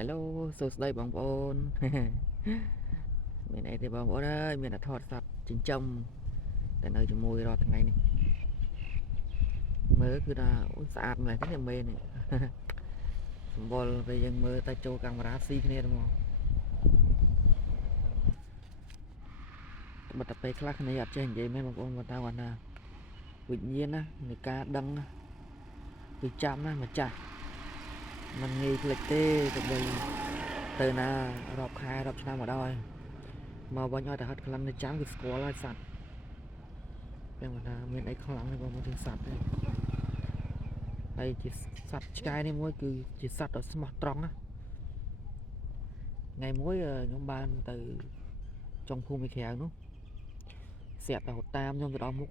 Hello សួស្តីបងប្អូន មានអីទេបងប្អូនអើយមានតែថតសត្វចិញ្ចឹមតែនៅជាមួយរាល់ថ្ងៃនេះមើលគឺថាអូយស្អាតម្ល៉េះទេនេះមេនេះ សម្បល់ពេលយើងមើលតែចូលកាមេរ៉ាស៊ីគ្នាទៅមកបើតែពេលខ្លះគ្នាអត់ចេះនិយាយមែនបងប្អូនគាត់ថាវិញ្ញាណណានៃការដឹងណាគឺចាំណាម្ចាស់มันងាយភ្លេចទេទៅបីទៅណារាប់ខែរាប់ឆ្នាំមកដល់មកវិញឲ្យតែហត់ក្លិននៅចាំគឺស្គាល់ហើយសัตว์តែមិនថាមានអីខ្លាំងទេបងប្អូនជាសัตว์ទេហើយជាសัตว์ឆ្កែនេះមួយគឺជាសัตว์ដ៏ស្មោះត្រង់ណាថ្ងៃមួយខ្ញុំបានទៅចុងភូមិក្រៅនោះស្រាប់តែហត់តាមខ្ញុំទៅដល់មុខ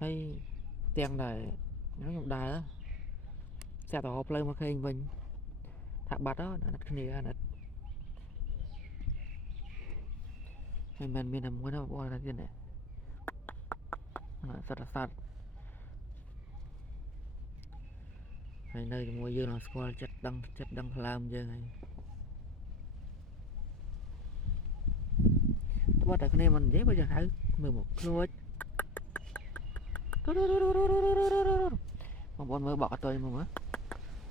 ហើយទាំងដែរខ្ញុំដើរស្រាប់តែហៅផ្លូវមកឃើញវិញថាបាត់អាណិតគ្នាអាណិតហើយមិនមានតែមួយណាបងប្អូនណាទៀតនេះសត្វហើយនៅជាមួយយើងនឹងស្គាល់ចិត្តដឹងផ្លើមយើងហើយបើតែគ្នាមិននិយាយបើយើងហៅមើលមកខ្នួចបងប្អូនមើលបក់អត់ទៅមកមើល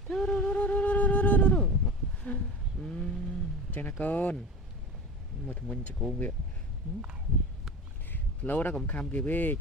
ចឹងណាកូនមើលធ្ងន់ចង្គង់វាឡូដល់កំខំគេវិញ